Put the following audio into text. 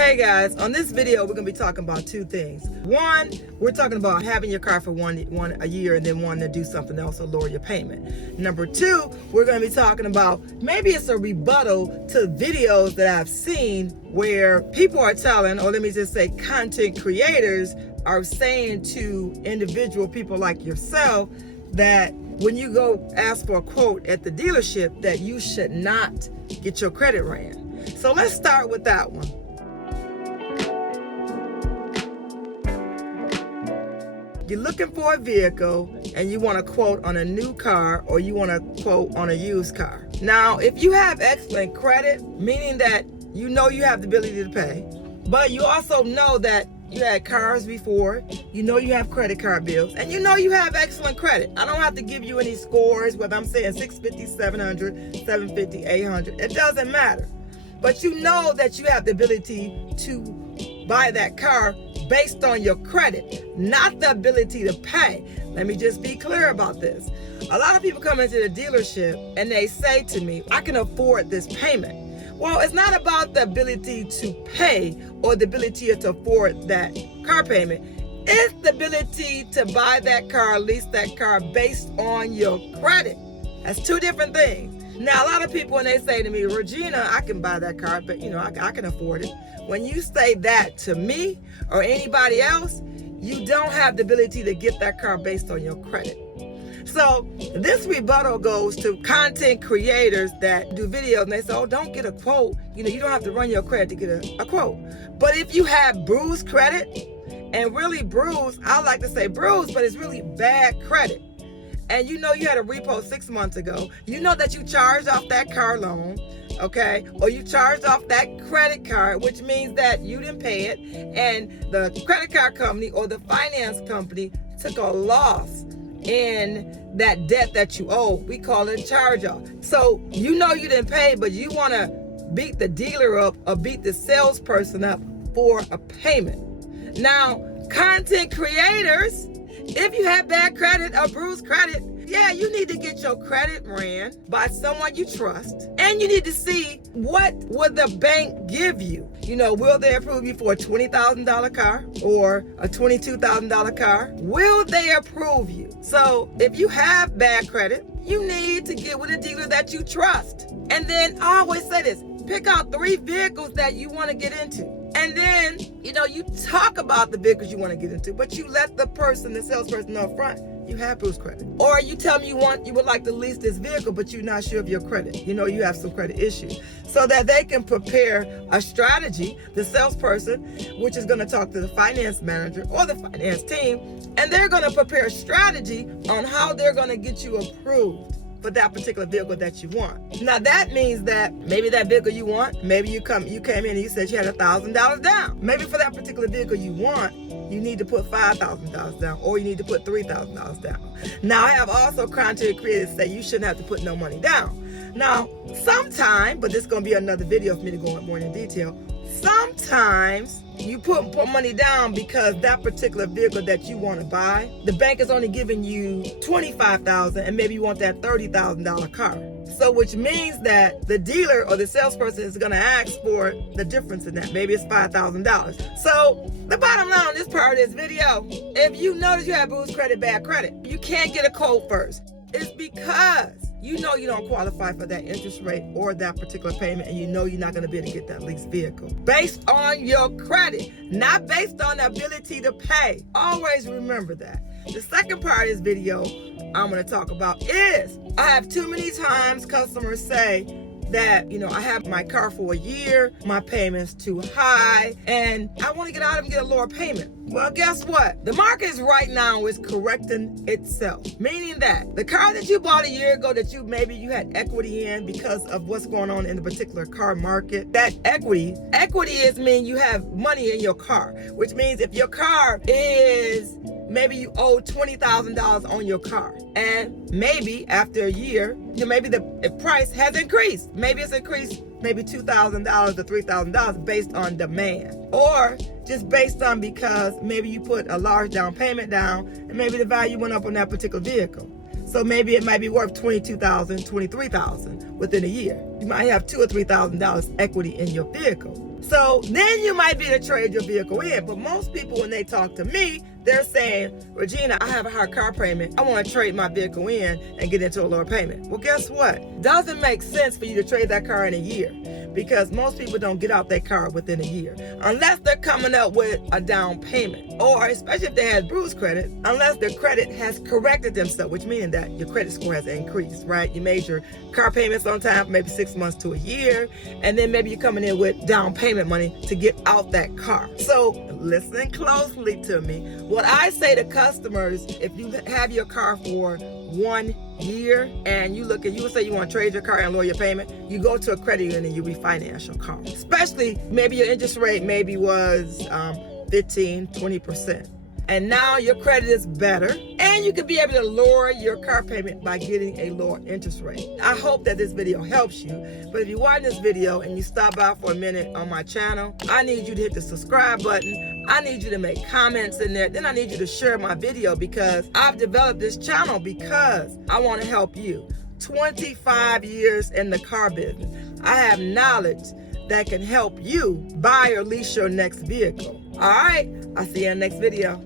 Hey guys, on this video we're going to be talking about two things. One, we're talking about having your car for one a year and then wanting to do something else or lower your payment. Number two, we're going to be talking about maybe it's a rebuttal to videos that I've seen where people are telling, or let me just say content creators are saying to individual people like yourself that when you go ask for a quote at the dealership that you should not get your credit ran. So let's start with that one. You're looking for a vehicle and you want a quote on a new car or you want a quote on a used car. Now, if you have excellent credit, meaning that you know you have the ability to pay, but you also know that you had cars before, you know you have credit card bills, and you know you have excellent credit. I don't have to give you any scores, whether I'm saying 650, 700, 750, 800. It doesn't matter. But you know that you have the ability to buy that car based on your credit, not the ability to pay. Let me just be clear about this. A lot of people come into the dealership and they say to me, I can afford this payment. Well, it's not about the ability to pay or the ability to afford that car payment. It's the ability to buy that car, lease that car based on your credit. That's two different things. Now, a lot of people, when they say to me, Regina, I can buy that car, but I can afford it. When you say that to me or anybody else, you don't have the ability to get that car based on your credit. So this rebuttal goes to content creators that do videos and they say, oh, don't get a quote. You don't have to run your credit to get a quote. But if you have bruised credit, and really bruised, I like to say bruised, but it's really bad credit. And you had a repo 6 months ago, you know that you charged off that car loan, okay? Or you charged off that credit card, which means that you didn't pay it, and the credit card company or the finance company took a loss in that debt that you owe. We call it a charge-off. So you didn't pay, but you want to beat the dealer up or beat the salesperson up for a payment. Now, content creators, if you have bad credit or bruised credit, yeah, you need to get your credit ran by someone you trust. And you need to see what would the bank give you. Will they approve you for a $20,000 car or a $22,000 car? Will they approve you? So if you have bad credit, you need to get with a dealer that you trust. And then I always say this, pick out 3 vehicles that you want to get into. And then, you talk about the vehicles you want to get into, but you let the salesperson know up front, you have bruised credit. Or you tell them you would like to lease this vehicle, but you're not sure of your credit. You have some credit issues. So that they can prepare a strategy, the salesperson, which is going to talk to the finance manager or the finance team, and they're going to prepare a strategy on how they're going to get you approved for that particular vehicle that you want. Now that means that maybe that vehicle you want, maybe you came in and you said you had $1,000 down. Maybe for that particular vehicle you want, you need to put $5,000 down or you need to put $3,000 down. Now I have also content creators say you shouldn't have to put no money down. Now, sometime, but this is going to be another video for me to go more in detail, sometimes you put money down because that particular vehicle that you want to buy, the bank is only giving you $25,000 and maybe you want that $30,000 car. So which means that the dealer or the salesperson is going to ask for the difference in that. Maybe it's $5,000. So the bottom line on this part of this video, if you notice you have bruised credit, bad credit, you can't get a quote first. It's because you don't qualify for that interest rate or that particular payment, and you're not going to be able to get that leased vehicle. Based on your credit, not based on the ability to pay. Always remember that. The second part of this video I'm going to talk about is, I have too many times customers say that, I have my car for a year, my payment's too high, and I want to get out of it and get a lower payment. Well, guess what? The market right now is correcting itself, meaning that the car that you bought a year ago that maybe you had equity in because of what's going on in the particular car market, that equity is mean you have money in your car, which means if your car is, maybe you owe $20,000 on your car, and maybe after a year, maybe the price has increased. Maybe it's increased maybe $2,000 to $3,000 based on demand, or just based on because maybe you put a large down payment down and maybe the value went up on that particular vehicle. So maybe it might be worth $22,000, $23,000 within a year. You might have $2,000 or $3,000 equity in your vehicle. So then you might be able to trade your vehicle in. But most people, when they talk to me, they're saying, Regina, I have a high car payment. I want to trade my vehicle in and get into a lower payment. Well, guess what? Doesn't make sense for you to trade that car in a year, because most people don't get out their car within a year unless they're coming up with a down payment, or especially if they had bruised credit, unless their credit has corrected themselves, which means that your credit score has increased, right? You made your car payments on time for maybe 6 months to a year, and then maybe you're coming in with down payment money to get out that car. So listen closely to me. What I say to customers, if you have your car for 1 year and you would say you want to trade your car and lower your payment, you go to a credit union and you refinance your car. Especially maybe your interest rate maybe was 15-20%. And now your credit is better, and you can be able to lower your car payment by getting a lower interest rate. I hope that this video helps you. But if you watch this video and you stop by for a minute on my channel, I need you to hit the subscribe button. I need you to make comments in there. Then I need you to share my video, because I've developed this channel because I want to help you. 25 years in the car business. I have knowledge that can help you buy or lease your next vehicle. All right, I'll see you in the next video.